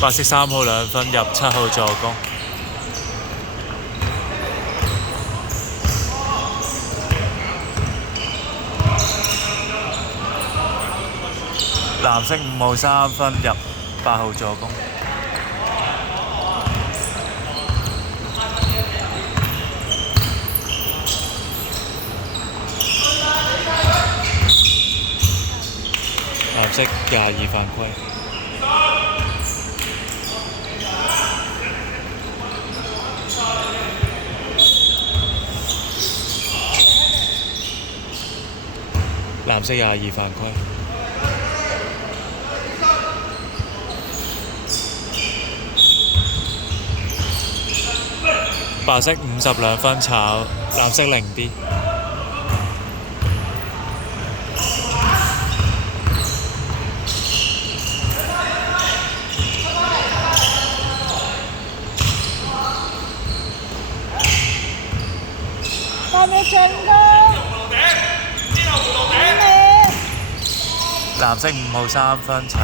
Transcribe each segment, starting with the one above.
白色3號2分入7號助攻。藍色5號3分入8號助攻。藍色22犯規。藍色22犯規。白色52分炒，藍色0D。幫你進攻。藍色5號3分炒。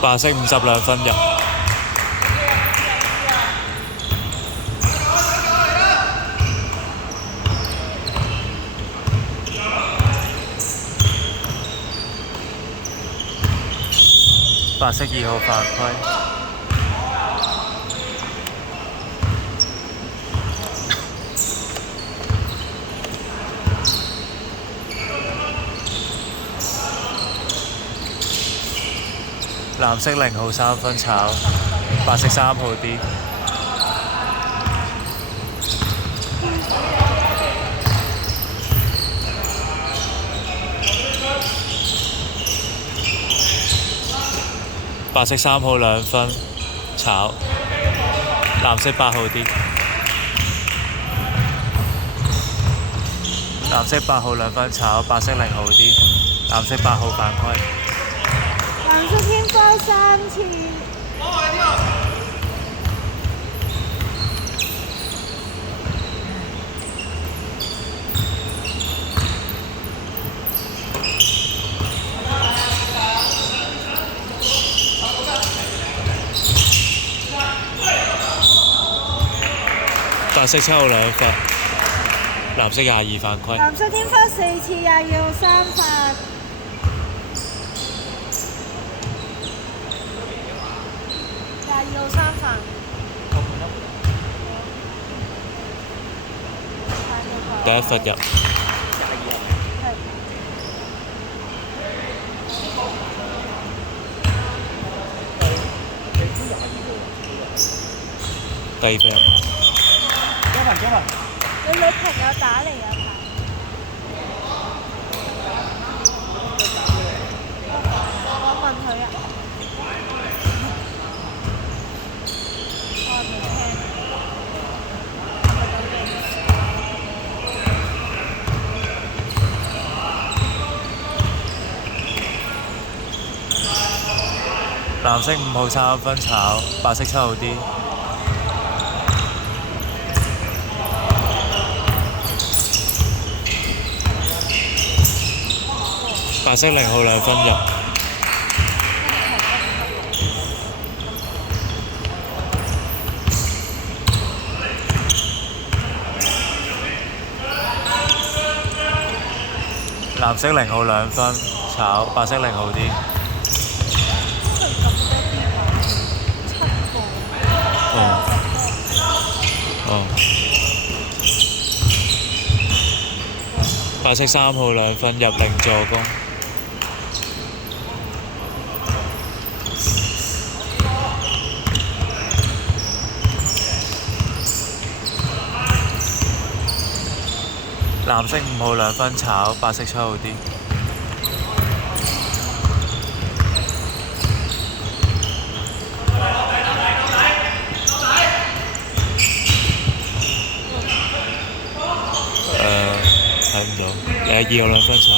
白色52分入。白色2號犯規。藍色0號3分炒，白色3號 D。白色3號2分炒，藍色8號 D。藍色8號2分炒，白色0號 D。藍色8號犯規。藍色天花3次。白色7號2分，藍色22犯規。藍色天花4次，22號3罰。22號3罰。第一罰入。第二罰入。你女朋友打嚟啊？我問佢啊。我未聽。藍色5號3分炒，白色7號 D。白色0號2分入。藍色0號2分炒，白色0號 D。白色3號2分入0助攻。藍色5號2分炒，白色7號 D。睇唔到，2號2分炒。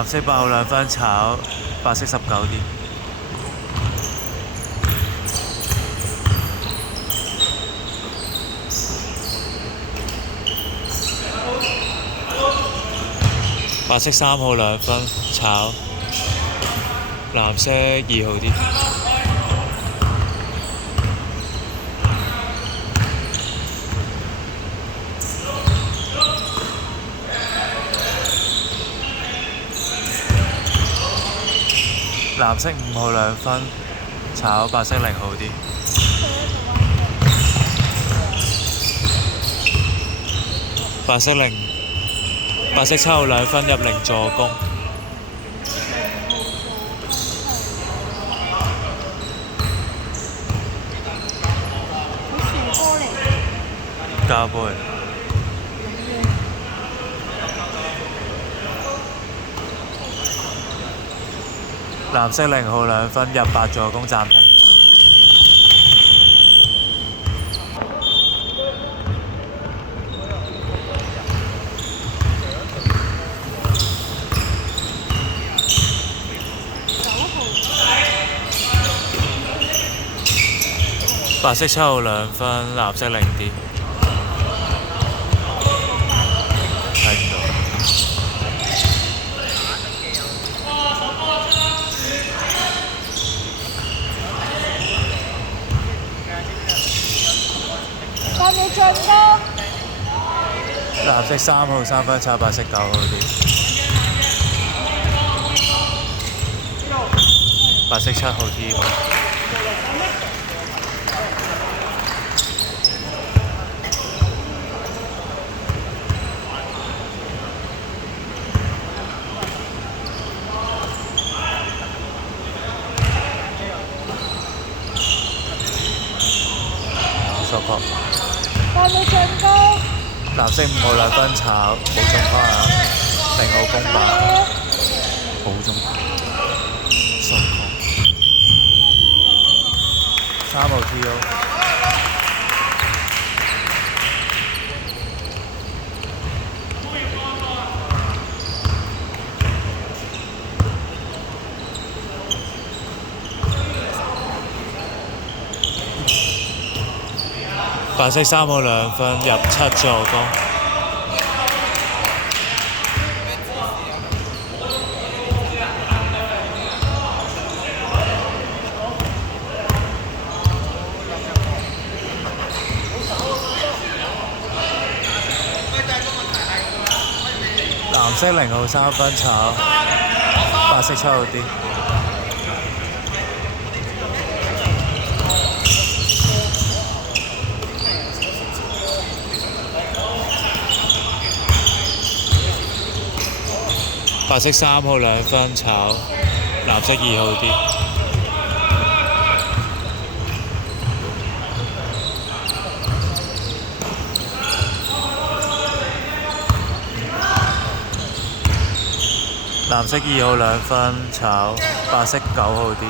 藍色8號2分炒，白色19啲。白色3號2分炒，藍色2號啲。藍色5號2分炒，白色0號啲。白色7號2分入0助攻。加杯。藍色0號2分入8助攻暫停。白色7號2分，藍色0啲。睇唔到。幫你進攻。藍色3號3分炒，白色9號啲。白色7號 T。幫你進攻。藍色5號2分炒，冇中花啊，0號公板，冇中，順風，3號 T.O. 白色3號2分入7助攻。藍色0號3分炒，白色7號 D。白色3號2分炒，藍色2號 D。藍色2號2分炒，白色9號 D。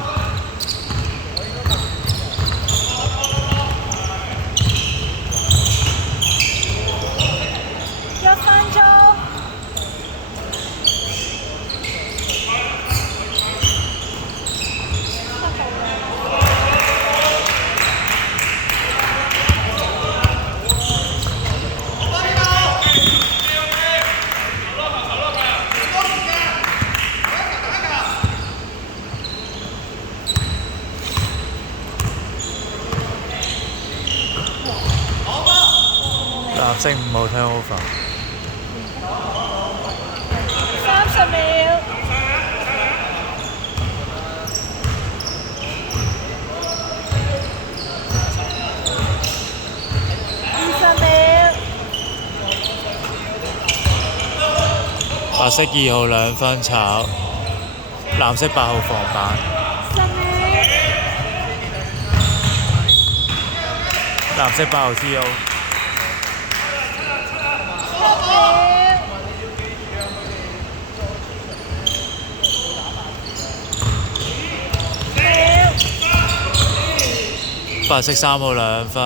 1分鐘。藍色5號 turnover。30秒。20秒。白色2號2分炒，藍色8號防板。10秒。藍色8號 T.O. 白色3號2分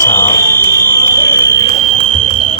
炒。